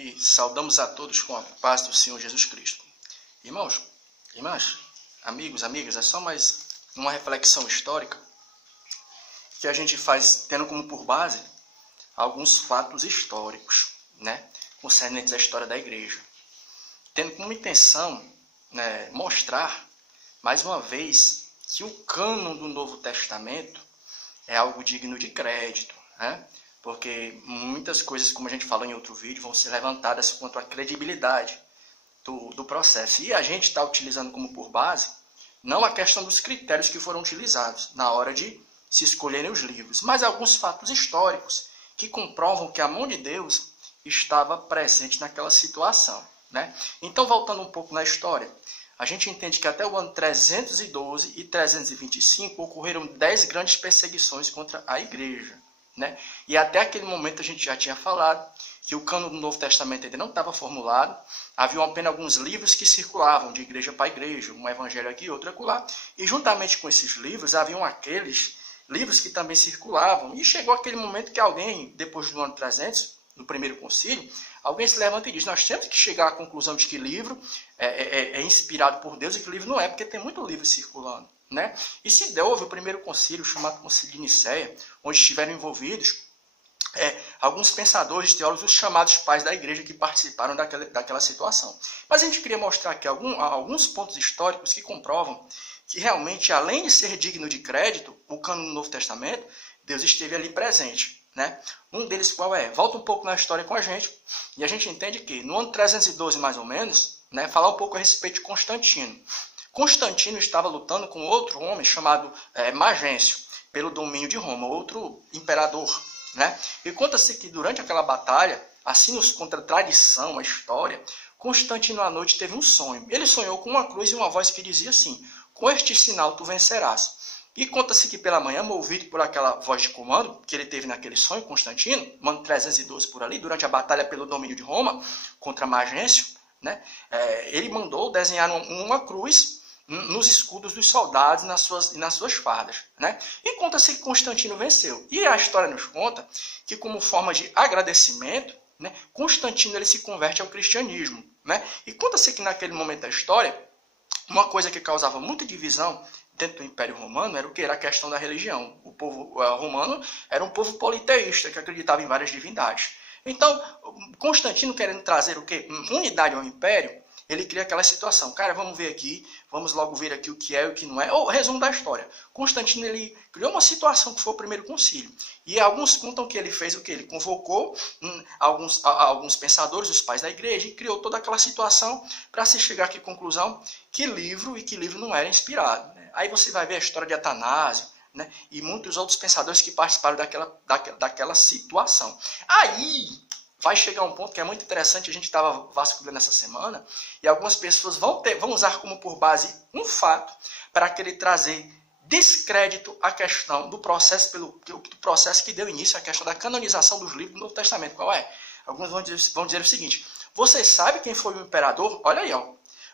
E saudamos a todos com a paz do Senhor Jesus Cristo. Irmãos, irmãs, amigos, amigas, é só mais uma reflexão histórica que a gente faz tendo como por base alguns fatos históricos, concernentes à história da igreja. Tendo como intenção mostrar, mais uma vez, que o cânon do Novo Testamento é algo digno de crédito, porque muitas coisas, como a gente falou em outro vídeo, vão ser levantadas quanto à credibilidade do processo. E a gente está utilizando como por base não a questão dos critérios que foram utilizados na hora de se escolherem os livros, mas alguns fatos históricos que comprovam que a mão de Deus estava presente naquela situação. Então, voltando um pouco na história, a gente entende que até o ano 312 e 325 ocorreram 10 grandes perseguições contra a igreja. E até aquele momento a gente já tinha falado que o cânon do Novo Testamento ainda não estava formulado, haviam apenas alguns livros que circulavam de igreja para igreja, um evangelho aqui e outro acolá, e juntamente com esses livros haviam aqueles livros que também circulavam, e chegou aquele momento que alguém, depois do ano 300, no primeiro concílio, alguém se levanta e diz, nós temos que chegar à conclusão de que livro é inspirado por Deus e que livro não é, porque tem muito livro circulando. E se houve o primeiro concílio, chamado Concílio de Nicéia, onde estiveram envolvidos alguns pensadores, teólogos, os chamados pais da igreja que participaram daquela situação. Mas a gente queria mostrar aqui alguns pontos históricos que comprovam que realmente, além de ser digno de crédito, o cânon do Novo Testamento, Deus esteve ali presente. Um deles qual é? Volta um pouco na história com a gente, e a gente entende que no ano 312 mais ou menos, falar um pouco a respeito de Constantino. Constantino estava lutando com outro homem chamado Magêncio, pelo domínio de Roma, outro imperador. E conta-se que durante aquela batalha, assim nos contra a tradição, a história, Constantino à noite teve um sonho. Ele sonhou com uma cruz e uma voz que dizia assim, com este sinal tu vencerás. E conta-se que pela manhã, movido por aquela voz de comando que ele teve naquele sonho, Constantino, no ano 312 por ali, durante a batalha pelo domínio de Roma, contra Magêncio, ele mandou desenhar uma cruz nos escudos dos soldados e nas suas fardas. E conta-se que Constantino venceu. E a história nos conta que, como forma de agradecimento, Constantino ele se converte ao cristianismo. E conta-se que naquele momento da história, uma coisa que causava muita divisão dentro do Império Romano era o que? Era a questão da religião. O povo romano era um povo politeísta, que acreditava em várias divindades. Então, Constantino, querendo trazer o quê? Unidade ao Império, ele cria aquela situação. Cara, vamos ver aqui, vamos logo ver aqui o que é e o que não é. Resumo da história. Constantino ele criou uma situação que foi o primeiro concílio. E alguns contam que ele fez o quê? Ele convocou alguns pensadores, os pais da igreja, e criou toda aquela situação para se chegar aqui à conclusão que livro e que livro não era inspirado. Aí você vai ver a história de Atanásio, e muitos outros pensadores que participaram daquela situação. Aí vai chegar um ponto que é muito interessante, a gente estava vasculhando essa semana, e algumas pessoas vão usar como por base um fato para querer trazer descrédito à questão do processo, processo que deu início à questão da canonização dos livros do Novo Testamento. Qual é? Alguns vão dizer o seguinte, vocês sabem quem foi o imperador? Olha aí,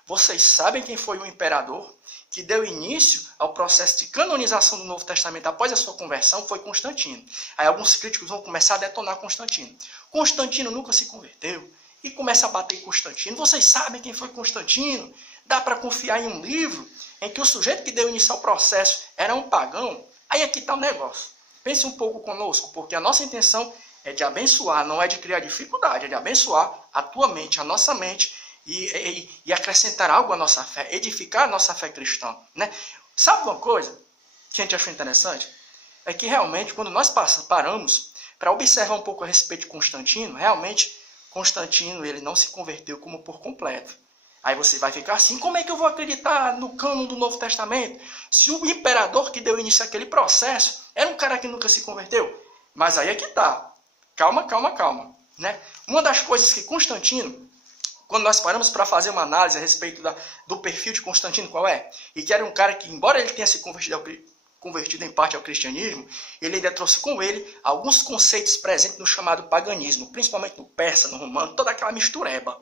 vocês sabem quem foi o imperador que deu início ao processo de canonização do Novo Testamento após a sua conversão? Foi Constantino. Aí alguns críticos vão começar a detonar Constantino. Constantino nunca se converteu. E começa a bater Constantino. Vocês sabem quem foi Constantino? Dá para confiar em um livro em que o sujeito que deu início ao processo era um pagão? Aí aqui está o negócio. Pense um pouco conosco, porque a nossa intenção é de abençoar, não é de criar dificuldade, é de abençoar a tua mente, a nossa mente, e acrescentar algo à nossa fé, edificar a nossa fé cristã. Sabe uma coisa que a gente achou interessante? É que realmente, quando nós paramos para observar um pouco a respeito de Constantino, realmente Constantino ele não se converteu como por completo. Aí você vai ficar assim, como é que eu vou acreditar no cânon do Novo Testamento? Se o imperador que deu início àquele processo era um cara que nunca se converteu? Mas aí é que tá. Calma. Uma das coisas que Constantino, quando nós paramos para fazer uma análise a respeito do perfil de Constantino, qual é? E que era um cara que, embora ele tenha se convertido em parte ao cristianismo, ele ainda trouxe com ele alguns conceitos presentes no chamado paganismo, principalmente no persa, no romano, toda aquela mistureba.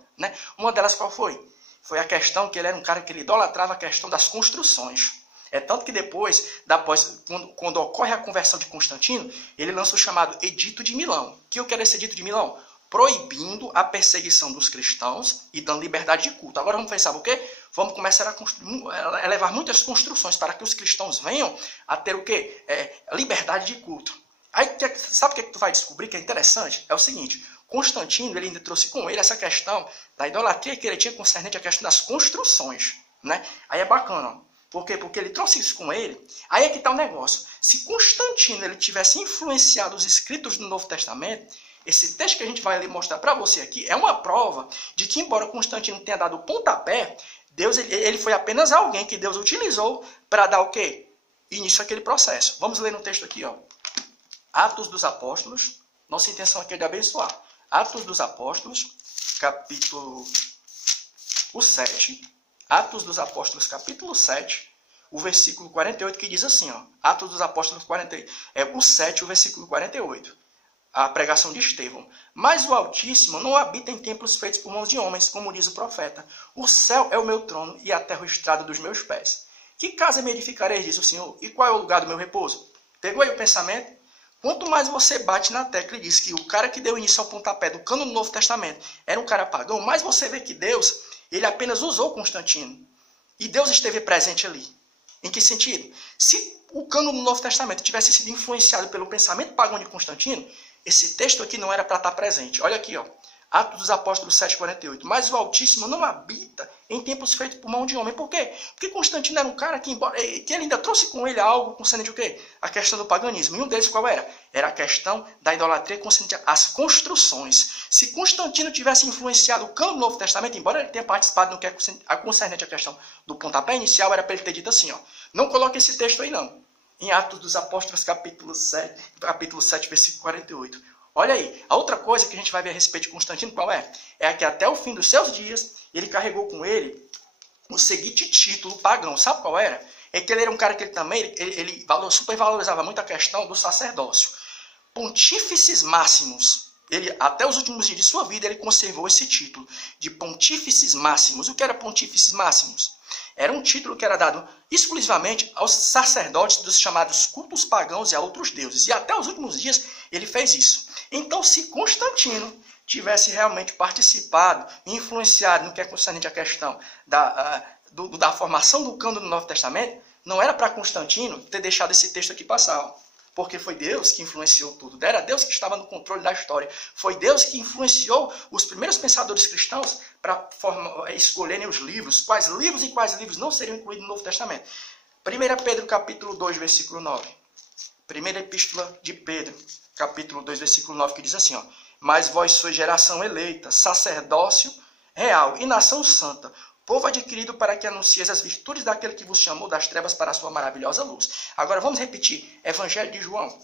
Uma delas qual foi? Foi a questão que ele era um cara que ele idolatrava a questão das construções. É tanto que depois, quando ocorre a conversão de Constantino, ele lança o chamado Edito de Milão. Que eu quero esse Edito de Milão? proibindo a perseguição dos cristãos e dando liberdade de culto. Agora vamos pensar o quê? Vamos começar a elevar muitas construções para que os cristãos venham a ter o quê? Liberdade de culto. Aí, sabe o que tu vai descobrir que é interessante? É o seguinte, Constantino ele ainda trouxe com ele essa questão da idolatria que ele tinha concernente à questão das construções. Né? Aí é bacana, ó. Por quê? Porque ele trouxe isso com ele. Aí é que está o negócio. Se Constantino ele tivesse influenciado os escritos do Novo Testamento, esse texto que a gente vai ali mostrar para você aqui é uma prova de que, embora Constantino tenha dado o pontapé, Deus ele foi apenas alguém que Deus utilizou para dar o quê? Início àquele processo. Vamos ler no texto aqui, ó. Atos dos Apóstolos. Nossa intenção aqui é de abençoar. Atos dos Apóstolos, capítulo 7. Atos dos Apóstolos, capítulo 7, o versículo 48, que diz assim, ó. Atos dos Apóstolos 48, o 7, o versículo 48. A pregação de Estevão. Mas o Altíssimo não habita em templos feitos por mãos de homens, como diz o profeta. O céu é o meu trono e a terra o estrado dos meus pés. Que casa me edificarei, diz o Senhor, e qual é o lugar do meu repouso? Pegou aí o pensamento? Quanto mais você bate na tecla e diz que o cara que deu início ao pontapé do cano do Novo Testamento era um cara pagão, mais você vê que Deus, ele apenas usou Constantino. E Deus esteve presente ali. Em que sentido? Se o cano do Novo Testamento tivesse sido influenciado pelo pensamento pagão de Constantino, esse texto aqui não era para estar presente. Olha aqui, ó. Atos dos Apóstolos 7,48. Mas o Altíssimo não habita em templos feitos por mão de homem. Por quê? Porque Constantino era um cara que ele ainda trouxe com ele algo concernente o quê? A questão do paganismo. E um deles qual era? Era a questão da idolatria concernente às construções. Se Constantino tivesse influenciado o cano do Novo Testamento, embora ele tenha participado no que é concernente à questão do pontapé inicial, era para ele ter dito assim, ó. Não coloque esse texto aí não. Em Atos dos Apóstolos, capítulo 7, versículo 48. Olha aí, a outra coisa que a gente vai ver a respeito de Constantino, qual é? É que até o fim dos seus dias, ele carregou com ele o seguinte título pagão. Sabe qual era? É que ele era um cara que ele também, ele supervalorizava muito a questão do sacerdócio. Pontífices máximos. Ele, até os últimos dias de sua vida, ele conservou esse título de Pontífices máximos. O que era Pontífices máximos? Era um título que era dado exclusivamente aos sacerdotes dos chamados cultos pagãos e a outros deuses. E até os últimos dias ele fez isso. Então, se Constantino tivesse realmente participado e influenciado no que é concernente à questão da formação do cânon do Novo Testamento, não era para Constantino ter deixado esse texto aqui passar. Porque foi Deus que influenciou tudo. Era Deus que estava no controle da história. Foi Deus que influenciou os primeiros pensadores cristãos para escolherem os livros. Quais livros e quais livros não seriam incluídos no Novo Testamento. 1 Pedro, capítulo 2, versículo 9. Primeira epístola de Pedro, capítulo 2, versículo 9, que diz assim, ó. Mas vós sois geração eleita, sacerdócio real e nação santa, povo adquirido para que anuncieis as virtudes daquele que vos chamou das trevas para a sua maravilhosa luz. Agora vamos repetir. Evangelho de João,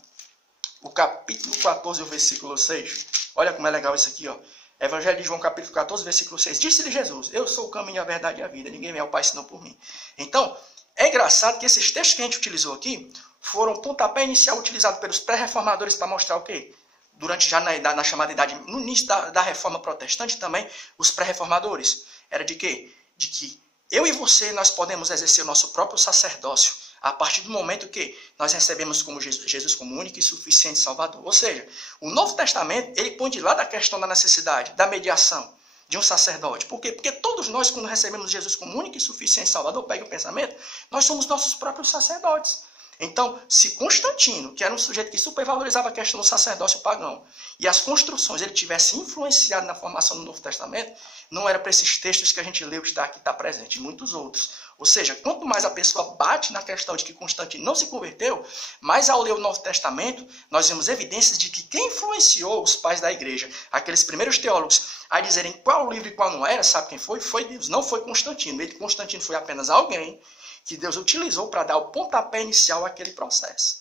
o capítulo 14, o versículo 6. Olha como é legal isso aqui, ó. Evangelho de João, capítulo 14, versículo 6. Disse-lhe Jesus, eu sou o caminho, a verdade e a vida. Ninguém vem ao Pai senão por mim. Então, é engraçado que esses textos que a gente utilizou aqui foram o pontapé inicial utilizado pelos pré-reformadores para mostrar o quê? Durante já na chamada idade, no início da reforma protestante também, os pré-reformadores. Era de quê? De que eu e você, nós podemos exercer o nosso próprio sacerdócio a partir do momento que nós recebemos como Jesus como único e suficiente Salvador. Ou seja, o Novo Testamento, ele põe de lado a questão da necessidade, da mediação de um sacerdote. Por quê? Porque todos nós, quando recebemos Jesus como único e suficiente Salvador, pega o pensamento, nós somos nossos próprios sacerdotes. Então, se Constantino, que era um sujeito que supervalorizava a questão do sacerdócio pagão, e as construções ele tivesse influenciado na formação do Novo Testamento, não era para esses textos que a gente leu estar aqui, estar presente, e muitos outros. Ou seja, quanto mais a pessoa bate na questão de que Constantino não se converteu, mais ao ler o Novo Testamento, nós vemos evidências de que quem influenciou os pais da igreja, aqueles primeiros teólogos, a dizerem qual livro e qual não era, sabe quem foi? Foi Deus, não foi Constantino. Constantino foi apenas alguém que Deus utilizou para dar o pontapé inicial àquele processo.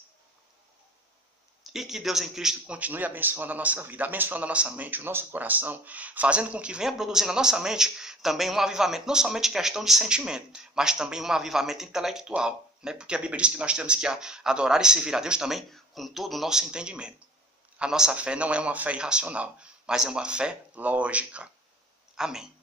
E que Deus em Cristo continue abençoando a nossa vida, abençoando a nossa mente, o nosso coração, fazendo com que venha produzir na nossa mente também um avivamento, não somente questão de sentimento, mas também um avivamento intelectual. Né? Porque a Bíblia diz que nós temos que adorar e servir a Deus também com todo o nosso entendimento. A nossa fé não é uma fé irracional, mas é uma fé lógica. Amém.